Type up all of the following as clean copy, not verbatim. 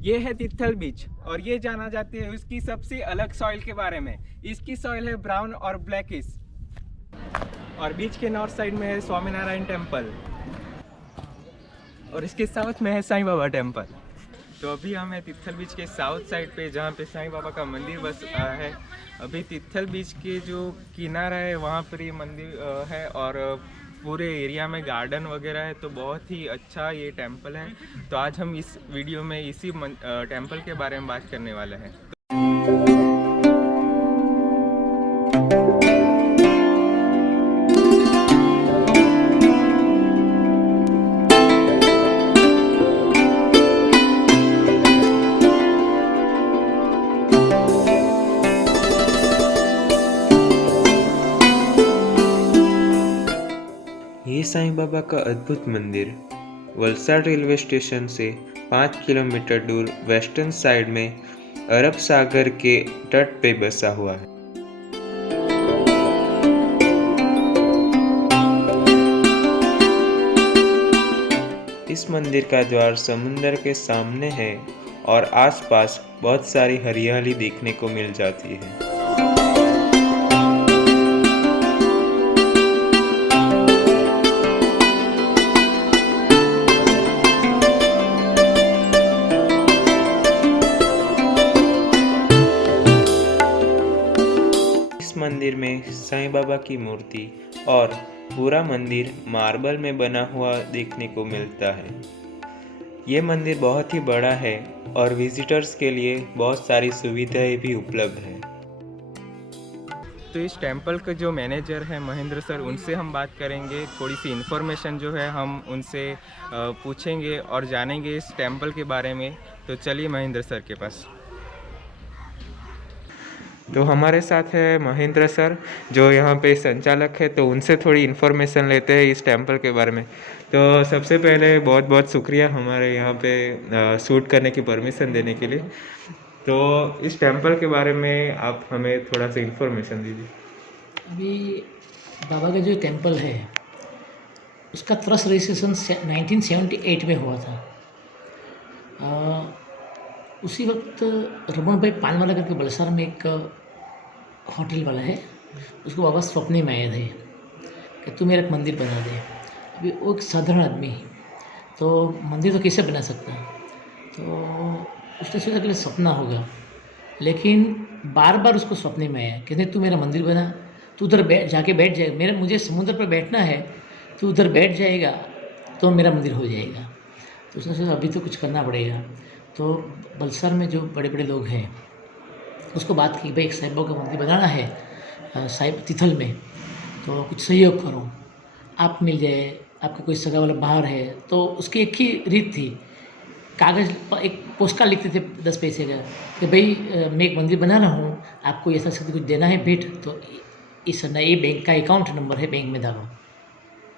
ये है तिथल बीच और ये जाना जाती है उसकी सबसे अलग सॉइल के बारे में। इसकी सॉइल है ब्राउन और ब्लैकिश। और बीच के नॉर्थ साइड में है स्वामीनारायण टेम्पल और इसके साउथ में है साईं बाबा टेम्पल। तो अभी हम हैं तिथल बीच के साउथ साइड पे जहाँ पे साईं बाबा का मंदिर बस है। अभी तिथल बीच के जो किनारा है वहाँ पर ये मंदिर है और पूरे एरिया में गार्डन वगैरह है, तो बहुत ही अच्छा ये टेम्पल है। तो आज हम इस वीडियो में इसी टेम्पल के बारे में बात करने वाले हैं। ये साईं बाबा का अद्भुत मंदिर वलसाड रेलवे स्टेशन से 5 किलोमीटर दूर वेस्टर्न साइड में अरब सागर के तट पे बसा हुआ है। इस मंदिर का द्वार समुद्र के सामने है और आसपास बहुत सारी हरियाली देखने को मिल जाती है। मंदिर में साईं बाबा की मूर्ति और पूरा मंदिर मार्बल में बना हुआ देखने को मिलता है। ये मंदिर बहुत ही बड़ा है और विजिटर्स के लिए बहुत सारी सुविधाएं भी उपलब्ध है। तो इस टेम्पल के जो मैनेजर हैं महेंद्र सर, उनसे हम बात करेंगे। थोड़ी सी इन्फॉर्मेशन जो है हम उनसे पूछेंगे और जानेंगे इस टेम्पल के बारे में। तो चलिए महेंद्र सर के पास। तो हमारे साथ है महेंद्र सर जो यहाँ पे संचालक है, तो उनसे थोड़ी इन्फॉर्मेशन लेते हैं इस टेम्पल के बारे में। तो सबसे पहले बहुत बहुत शुक्रिया हमारे यहाँ पे शूट करने की परमिशन देने के लिए। तो इस टेम्पल के बारे में आप हमें थोड़ा सा इन्फॉर्मेशन दीजिए। अभी बाबा का जो टेम्पल है उसका ट्रस्ट रजिस्ट्रेशन 1978 में हुआ था। उसी वक्त रमन भाई पानवाला करके बलसार में एक होटल वाला है, उसको बाबा स्वप्ने में आए थे कि तू मेरा एक मंदिर बना दे। अभी वो एक साधारण आदमी तो मंदिर तो कैसे बना सकता, तो उसने सोचा कि सपना होगा, लेकिन बार बार उसको सपने में आया कहते तू मेरा मंदिर बना, तू उधर जाके बैठ जाए, मुझे समुद्र पर बैठना है, तू उधर बैठ जाएगा तो मेरा मंदिर हो जाएगा। तो उसने सोचा अभी तो कुछ करना पड़ेगा। तो बलसार में जो बड़े बड़े लोग हैं उसको बात की भाई एक साईं बाबा का मंदिर बनाना है साहिब तिथल में, तो कुछ सहयोग करो, आप मिल जाए, आपका कोई सगा वाला बाहर है। तो उसकी एक ही रीत थी, कागज़ पर एक पोस्ट कार्ड लिखते थे 10 पैसे का कि भाई मैं एक मंदिर बना रहा हूँ, आपको ऐसा शक्ति कुछ देना है भेंट, तो इस नए बैंक का अकाउंट नंबर है, बैंक में डालो।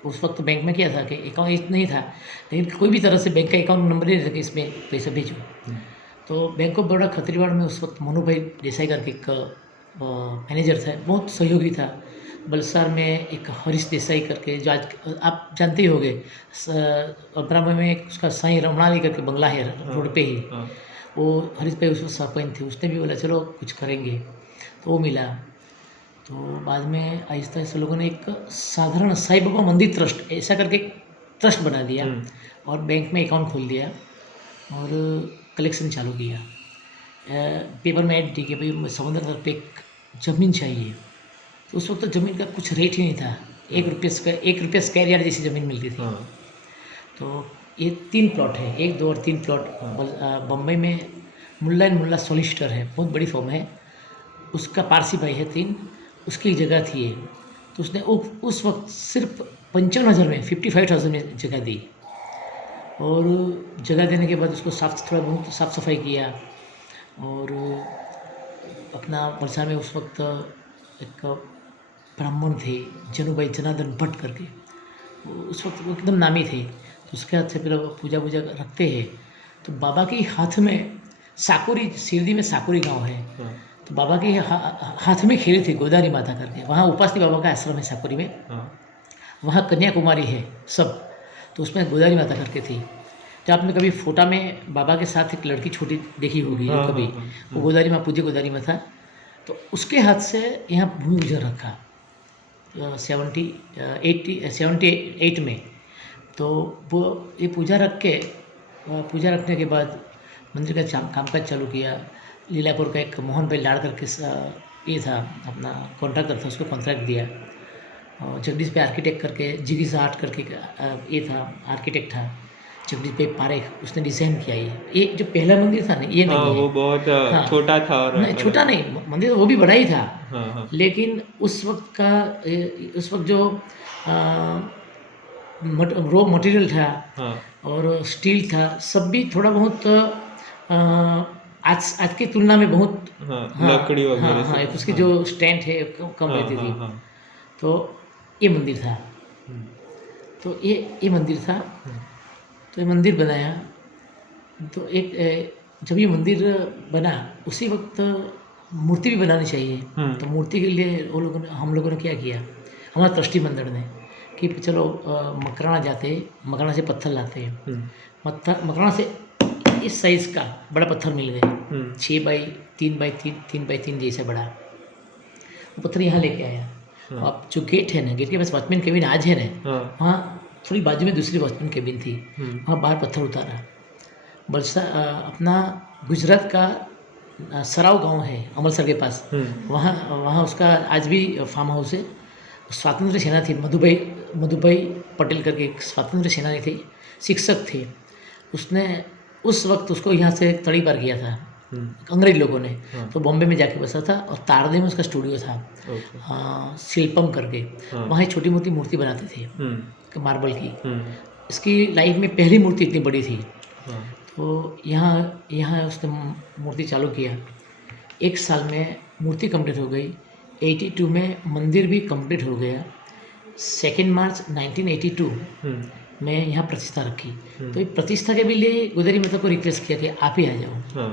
उस वक्त बैंक में क्या था कि अकाउंट नहीं था, लेकिन कोई भी तरह से बैंक का अकाउंट नंबर नहीं था कि इसमें पैसा भेजो। तो बैंक ऑफ बड़ौदा खत्रीवाड़ में उस वक्त मनु भाई देसाई करके एक मैनेजर था, बहुत सहयोगी था। बलसार में एक हरीश देसाई करके जो आज आप जानते ही होंगे, अब्रामा में उसका साईं रमणाली करके बंगला है रोड पे ही, वो हरीश भाई उस वक्त सरपंच थे, उसने भी बोला चलो कुछ करेंगे, तो वो मिला। तो बाद में आहिस्ता आहिस्ता लोगों ने एक साधारण साईं बाबा मंदिर ट्रस्ट ऐसा करके एक ट्रस्ट बना दिया और बैंक में अकाउंट खोल दिया और कलेक्शन चालू किया। पेपर में ऐड दी कि भाई समुद्र तट पे एक ज़मीन चाहिए। तो उस वक्त तो ज़मीन का कुछ रेट ही नहीं था, 1 रुपया स्क्वायर यार्ड जैसी ज़मीन मिलती थी। तो ये 3 प्लॉट है, 1, 2 और 3 प्लॉट बम्बई में मुल्ला एंड मुल्ला सॉलिसिटर है, बहुत बड़ी फॉर्म है, उसका पारसी भाई है 3, उसकी जगह थी ये। तो उसने उस वक्त सिर्फ 55,000 में 55,000 में जगह दी और जगह देने के बाद उसको थोड़ा बहुत साफ़ सफाई किया। और अपना बलसार में उस वक्त एक ब्राह्मण थे जनुभाई जनार्दन भट्ट करके, उस वक्त वो एकदम नामी थे, तो उसके हाथ से फिर पूजा रखते हैं। तो बाबा के हाथ में साकुरी, सिरदी में साकुरी गांव है, तो बाबा के हाथ में खेली थी गोदावरी माता करके, वहाँ उपासनी बाबा का आश्रम है साकुरी में, वहाँ कन्याकुमारी है सब, तो उसमें गोदावरी माता करके थी। जब आपने कभी फोटा में बाबा के साथ एक लड़की छोटी देखी होगी हाँ, कभी, हाँ, हाँ, वो गोदावरी में पूज्य गोदावरी में था, तो उसके हाथ से यहाँ भूमि पूजन रखा 78 में। तो वो ये पूजा रख के, पूजा रखने के बाद मंदिर का कामकाज चालू किया। लीलापुर का एक मोहन भाई लाड़ करके ये था अपना कॉन्ट्रैक्टर था, उसको कॉन्ट्रैक्ट दिया। और जगदीश पे आर्किटेक्ट करके जिगिस आर्ट करके ये था, आर्किटेक्ट था जगदीश पे पारेख, उसने डिज़ाइन किया। ये जो पहला मंदिर था ना, ये हाँ, नहीं है। वो बहुत हाँ। छोटा था और नहीं, छोटा नहीं, मंदिर वो भी बड़ा ही था। हाँ, हाँ, लेकिन उस वक्त जो रॉ मटेरियल था हाँ, और स्टील था, सब भी थोड़ा बहुत आज की तुलना में बहुत हाँ, लकड़ी वगैरह हाँ, से। उसकी जो स्ट्रेंथ है कम हाँ, रहती थी। हाँ, हाँ, तो ये मंदिर था, हम्म, तो ये मंदिर था। तो ये मंदिर बनाया, तो जब ये मंदिर बना उसी वक्त मूर्ति भी बनानी चाहिए। तो मूर्ति के लिए हम लोगों ने क्या किया, हमारा ट्रस्टी मंडल ने, कि चलो मकराना जाते, मकराना से पत्थर लाते हैं। मकराना से इस साइज़ का बड़ा पत्थर मिल गया, 6 बाई 3 बाई 3 बाई 3 जैसा बड़ा। वो पत्थर यहाँ लेके आया। अब जो गेट है ना, गेट के पास वॉचमैन केबिन आज है ना, वहाँ थोड़ी बाजू में दूसरी वॉचमैन केबिन थी, वहाँ बाहर पत्थर उतारा। अपना गुजरात का सराव गांव है अमृतसर के पास, वहाँ उसका आज भी फार्म हाउस है। स्वतंत्र सेना थी, मधुभाई पटेल करके एक स्वतंत्र सेनानी थे, शिक्षक थे। उसने उस वक्त उसको यहाँ से तड़ी पार किया था अंग्रेज लोगों ने। तो बॉम्बे में जाके बसा था और तारदे में उसका स्टूडियो था, शिल्पम करके। वहाँ एक छोटी मोटी मूर्ति बनाते थे मार्बल की। इसकी लाइफ में पहली मूर्ति इतनी बड़ी थी। तो यहाँ उसने मूर्ति चालू किया। 1 साल में मूर्ति कंप्लीट हो गई। 82 में मंदिर भी कंप्लीट हो गया। 2 मार्च 1982 में यहाँ प्रतिष्ठा रखी। तो ये प्रतिष्ठा के भी लिए गोदावरी माता को रिक्वेस्ट किया कि आप ही आ जाओ।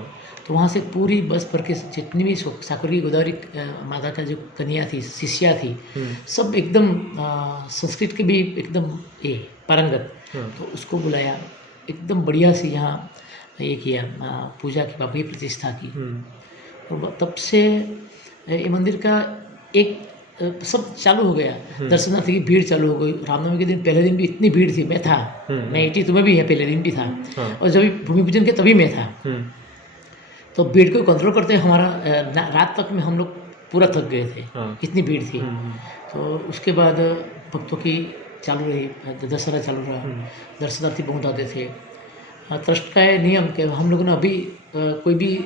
तो वहाँ से पूरी बस भर के जितनी भी साकुर की गोदावरी माता का जो कन्या थी, शिष्या थी, सब एकदम संस्कृत के भी एकदम पारंगत। तो उसको बुलाया, एकदम बढ़िया से यहाँ ये किया, पूजा की, बाबा की प्रतिष्ठा की। और तब से ये मंदिर का एक सब चालू हो गया। दर्शनार्थी की भीड़ चालू हो गई। रामनवमी के दिन पहले दिन भी इतनी भीड़ थी, मैं था, मैं 82 में भी है, पहले दिन भी था। और जब भूमि पूजन के तभी मैं था। तो भीड़ को कंट्रोल करते हमारा रात तक में हम लोग पूरा थक गए थे, इतनी भीड़ थी। तो उसके बाद भक्तों की चालू रही, दशहरा चालू रहा, दर्शनार्थी बहुत आते थे। ट्रस्ट का है नियम कि हम लोगों ने अभी कोई भी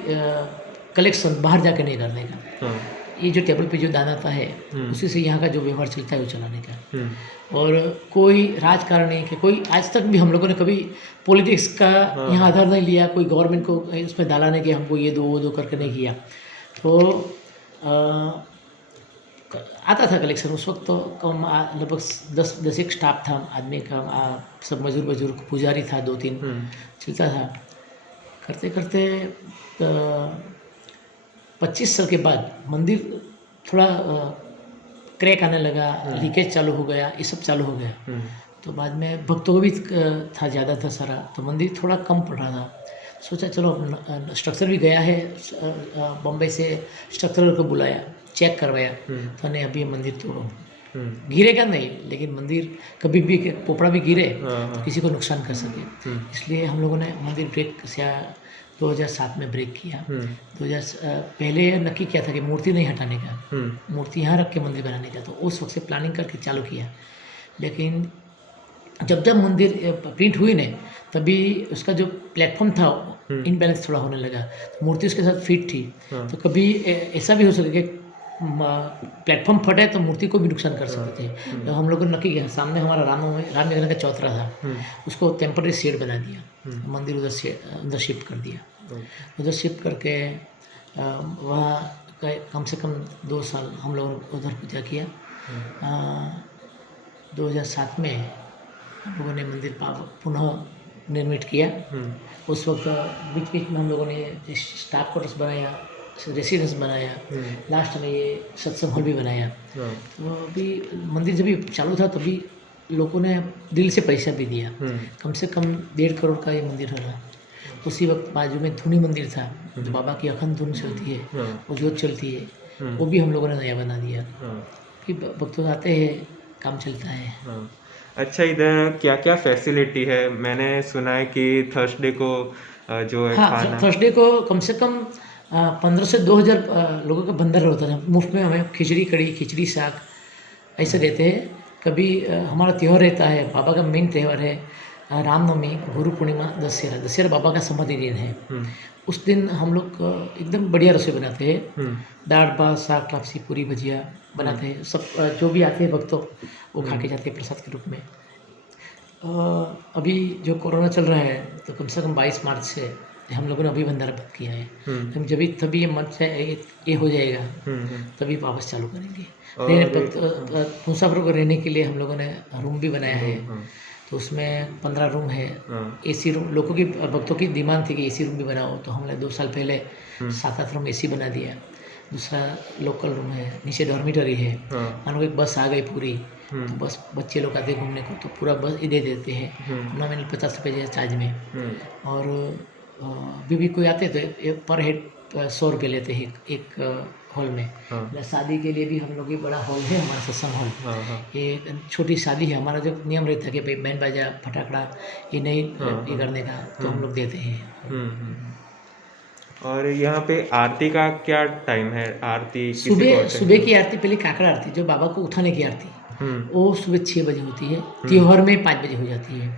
कलेक्शन बाहर जाके नहीं करने का। ये जो टेबल पे जो दाना आता है उसी से यहाँ का जो व्यवहार चलता है वो चलाने का। और कोई राजकारण नहीं कि कोई आज तक भी हम लोगों ने कभी पॉलिटिक्स का यहाँ आधार नहीं लिया, कोई गवर्नमेंट को उसमें डालाने के हमको ये दो वो दो करके नहीं किया। तो आता था कलेक्शन उस वक्त। तो कम लगभग 10 एक स्टाफ था आदमी का, सब मजदूर पुजारी था 2-3, चलता था। करते करते 25 साल के बाद मंदिर थोड़ा क्रैक आने लगा, लीकेज चालू हो गया, ये सब चालू हो गया। तो बाद में भक्तों को भी था, ज़्यादा था सारा, तो मंदिर थोड़ा कम पड़ रहा था। सोचा चलो स्ट्रक्चर भी गया है, बॉम्बे से स्ट्रक्चरर को बुलाया, चेक करवाया। तो नहीं, अभी मंदिर तोड़ो, गिरेगा नहीं, लेकिन मंदिर कभी भी पोपड़ा भी गिरे तो किसी को नुकसान कर सके। इसलिए हम लोगों ने मंदिर ब्रेक से 2007 में ब्रेक किया। 2000 पहले नक्की किया था कि मूर्ति नहीं हटाने का, मूर्ति यहाँ रख के मंदिर बनाने का। तो उस वक्त से प्लानिंग करके चालू किया। लेकिन जब मंदिर प्रिंट हुई ने, तभी उसका जो प्लेटफॉर्म था इनबैलेंस थोड़ा होने लगा। तो मूर्ति उसके साथ फिट थी। तो कभी ऐसा भी हो सके कि प्लेटफॉर्म फटे तो मूर्ति को भी नुकसान कर सकते थे। तो हम लोगों ने नक्की किया, सामने हमारा रामनगर का चौतरा था, उसको टेम्पररी शेड बना दिया, मंदिर उधर शिफ्ट कर दिया। उधर शिफ्ट करके वहाँ कम से कम 2 साल हम लोग उधर पूजा किया। 2007 में हम लोगों ने मंदिर पुनः निर्मित किया। उस वक्त बीच बीच में हम लोगों ने स्टाफ क्वार्टर्स बनाया, रेसिडेंस बनाया, लास्ट में ये सत्संग हॉल भी बनाया। तो अभी मंदिर जब भी चालू था तभी लोगों ने दिल से पैसा भी दिया। कम से कम 1.5 करोड़ का ये मंदिर रहा। उसी वक्त बाजू में धुनी मंदिर था, जो बाबा की अखंड धुन चलती है, वो जोत चलती है, वो भी हम लोगों ने नया बना दिया कि भक्त आते हैं, काम चलता है। अच्छा, इधर क्या क्या फैसिलिटी है? मैंने सुना है कि थर्सडे को जो है हाँ, खाना थर्सडे को कम से कम 15 से 2000 लोगों का बंदर होता था। मुफ्त में हमें खिचड़ी कड़ी, खिचड़ी साग ऐसे देते हैं। कभी हमारा त्यौहार रहता है, बाबा का मेन त्यौहार है रामनवमी, गुरु पूर्णिमा, दशहरा। दशहरा बाबा का समाधि दिन है। उस दिन हम लोग एकदम बढ़िया रसोई बनाते हैं। दाल भात, साग, लापसी, पूरी, भजिया बनाते हैं। सब जो भी आते हैं भक्तों वो खा के जाते हैं प्रसाद के रूप में। अभी जो कोरोना चल रहा है तो कम से कम 22 मार्च से हम लोगों ने अभी भंडारा बंद किया है। हम तभी ये मंच है ये हो जाएगा तभी वापस चालू करेंगे। मुसाफिरों को रहने के लिए हम लोगों ने रूम भी बनाया है। तो उसमें 15 रूम है। एसी रूम, लोगों की भक्तों की डिमांड थी कि एसी रूम भी बनाओ, तो हमने 2 साल पहले 7-8 रूम एसी बना दिया। दूसरा लोकल रूम है, नीचे डॉर्मिटरी है। मान लो एक बस आ गई पूरी, तो बस बच्चे लोग आते घूमने को तो पूरा बस ही दे देते हैं नॉमिनल 50 रुपये चार्ज में। और अभी भी कोई आते तो पर हेड 100 रुपये लेते हैं एक हॉल में। शादी के लिए भी हम लोग ये बड़ा हॉल है हमारा, सत्संग हॉल। ये छोटी शादी है, हमारा जो नियम रहता है कि भाई बैंड बाजा फटाकड़ा ये नहीं ये करने का, तो हम लोग देते हैं। और यहाँ पे आरती का क्या टाइम है? आरती किसी को होता है? सुबह की आरती, पहले काकड़ा आरती जो बाबा को उठाने की आरती, वो सुबह 6 बजे होती है। त्योहार में 5 बजे हो जाती है।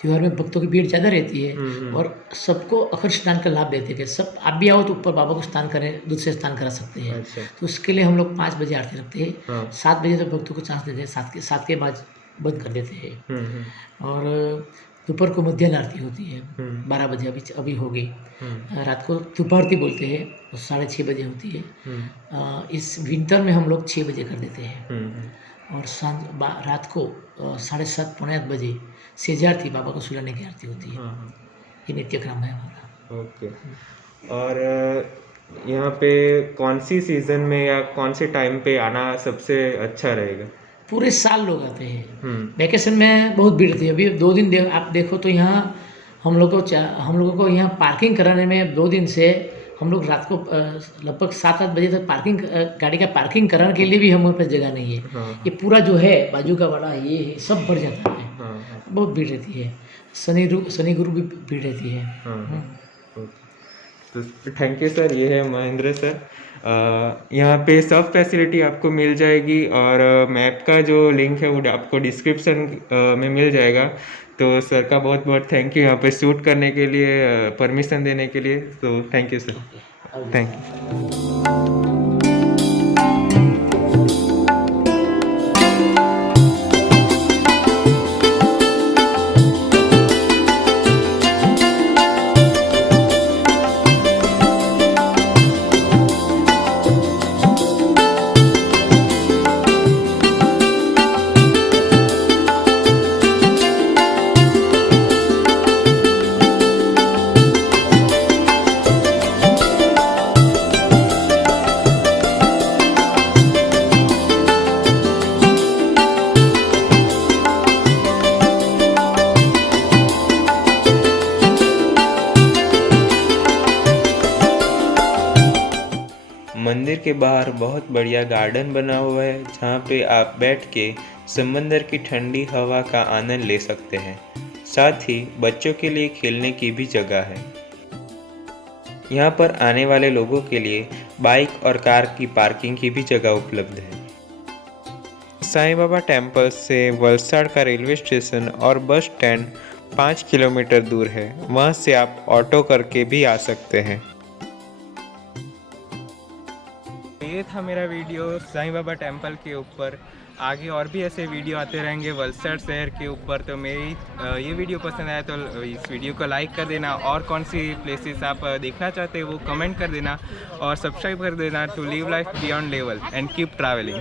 त्योहार में भक्तों की भीड़ ज़्यादा रहती है और सबको अखंड स्नान का लाभ देते हैं कि सब आप भी आओ तो ऊपर बाबा को स्नान करें, दूध से स्नान करा सकते हैं। अच्छा। तो उसके लिए हम लोग 5 बजे आरती रखते हैं। 7 बजे तक भक्तों को चांस देते हैं, 7 के बाद बंद कर देते हैं। और दोपहर को मध्याह्न आरती होती है 12 बजे, अभी हो गई। रात को दोपहरती बोलते हैं, वो 6:30 बजे होती है। इस विंटर में हम लोग 6 बजे कर देते हैं। और रात को 7:30 पौने 8 बजे सेजा आरती, बाबा को सुलाने की आरती होती है। ये नित्यक्रम है हमारा। ओके। और यहाँ पे कौन सी सीज़न में या कौन से टाइम पे आना सबसे अच्छा रहेगा? पूरे साल लोग आते हैं। वैकेशन में बहुत भीड़ थी। अभी 2 दिन आप देखो तो यहाँ हम लोगों को यहाँ पार्किंग कराने में 2 दिन से हम लोग रात को लगभग 7-8 बजे तक गाड़ी का पार्किंग कराने के लिए भी हमारे पास जगह नहीं है। ये पूरा जो है बाजू का वाला ये है, सब भर जाता है। बहुत भीड़ रहती है। शनि गुरु भी भीड़ रहती है। तो थैंक यू सर। ये है महेंद्र सर। यहाँ पे सब फैसिलिटी आपको मिल जाएगी और मैप का जो लिंक है वो आपको डिस्क्रिप्शन में मिल जाएगा। तो सर का बहुत बहुत थैंक यू यहाँ पे शूट करने के लिए, परमिशन देने के लिए। तो thank you sir, thank you. मंदिर के बाहर बहुत बढ़िया गार्डन बना हुआ है जहाँ पे आप बैठ के समंदर की ठंडी हवा का आनंद ले सकते हैं। साथ ही बच्चों के लिए खेलने की भी जगह है। यहाँ पर आने वाले लोगों के लिए बाइक और कार की पार्किंग की भी जगह उपलब्ध है। साईं बाबा टेम्पल से वलसाड़ का रेलवे स्टेशन और बस स्टैंड 5 किलोमीटर दूर है। वहाँ से आप ऑटो करके भी आ सकते हैं। ये था मेरा वीडियो साईं बाबा टेम्पल के ऊपर। आगे और भी ऐसे वीडियो आते रहेंगे वलसाड़ शहर के ऊपर। तो मेरी ये वीडियो पसंद आया तो इस वीडियो को लाइक कर देना, और कौन सी प्लेसेस आप देखना चाहते हैं वो कमेंट कर देना, और सब्सक्राइब कर देना to live life beyond level and keep travelling.